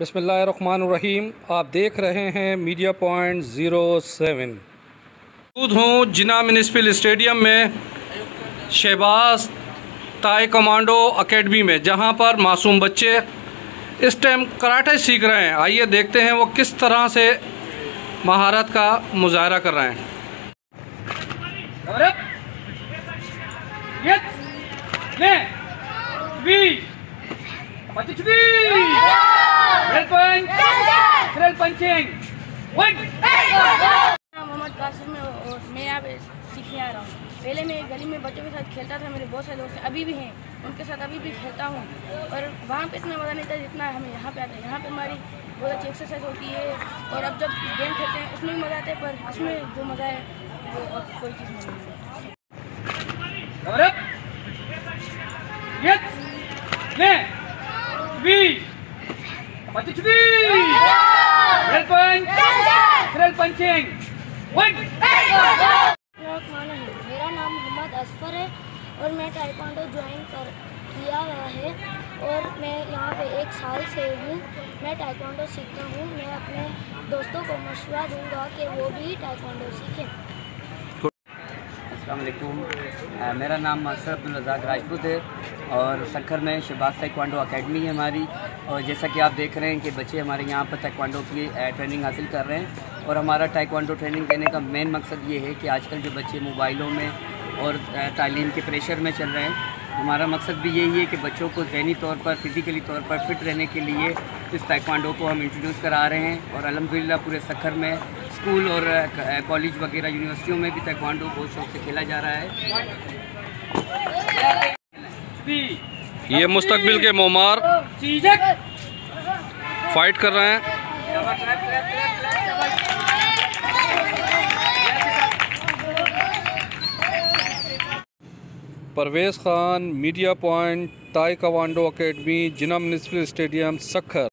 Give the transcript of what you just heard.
बिस्मिल्लाहिर्रहमानिर्रहीम। आप देख रहे हैं मीडिया पॉइंट 07। मौजूद हूँ जिना म्यूनिसिपल स्टेडियम में शहबाज ताई कमांडो एकेडमी में, जहाँ पर मासूम बच्चे इस टाइम कराटे सीख रहे हैं। आइए देखते हैं वो किस तरह से महारत का मुजाहरा कर रहे हैं। मोहम्मद कासिम है और मैं यहाँ पे सीखने आ रहा हूँ। पहले मैं गली में बच्चों के साथ खेलता था, मेरे बहुत सारे दोस्त अभी भी हैं, उनके साथ अभी भी खेलता हूँ। और वहाँ पे इतना मज़ा नहीं था जितना हमें यहाँ पे आता है। यहाँ पे हमारी बहुत अच्छी एक्सरसाइज होती है और अब जब गेम खेलते हैं उसमें भी मज़ा आता है, पर इसमें जो मज़ा है वो अब कोई चीज़ नहीं है। मेरा नाम मोहम्मद असफर है और मैं ताइक्वांडो ज्वाइन किया हुआ है और मैं यहाँ पे 1 साल से हूँ। मैं ताइक्वांडो सीखता हूँ। मैं अपने दोस्तों को मशवरा दूंगा कि वो भी ताइक्वांडो सीखें। अस्सलाम वालेकुम। मेरा नाम असर अब्दुल रज़ाक राजपूत है और सक्खर में शहबाज ताइक्वांडो एकेडमी है हमारी। और जैसा कि आप देख रहे हैं कि बच्चे हमारे यहाँ पर ताइक्वांडो की ट्रेनिंग हासिल कर रहे हैं। और हमारा ताइक्वांडो ट्रेनिंग देने का मेन मकसद ये है कि आजकल जो बच्चे मोबाइलों में और तालीम के प्रेशर में चल रहे हैं, हमारा मकसद भी यही है कि बच्चों को ज़हनी तौर पर, फिज़िकली तौर पर फिट रहने के लिए इस ताइक्वांडो को हम इंट्रोड्यूस करा रहे हैं। और अल्हम्दुलिल्लाह पूरे सक्खर में स्कूल और कॉलेज वगैरह यूनिवर्सिटियों में भी ताइक्वांडो बहुत शौक से खेला जा रहा है। ये मुस्तकबिल के मोमार फाइट कर रहे हैं। परवेज़ ख़ान, मीडिया पॉइंट, ताई कमांडो एकेडमी, जिना म्यूनिसिपल स्टेडियम, सक्खर।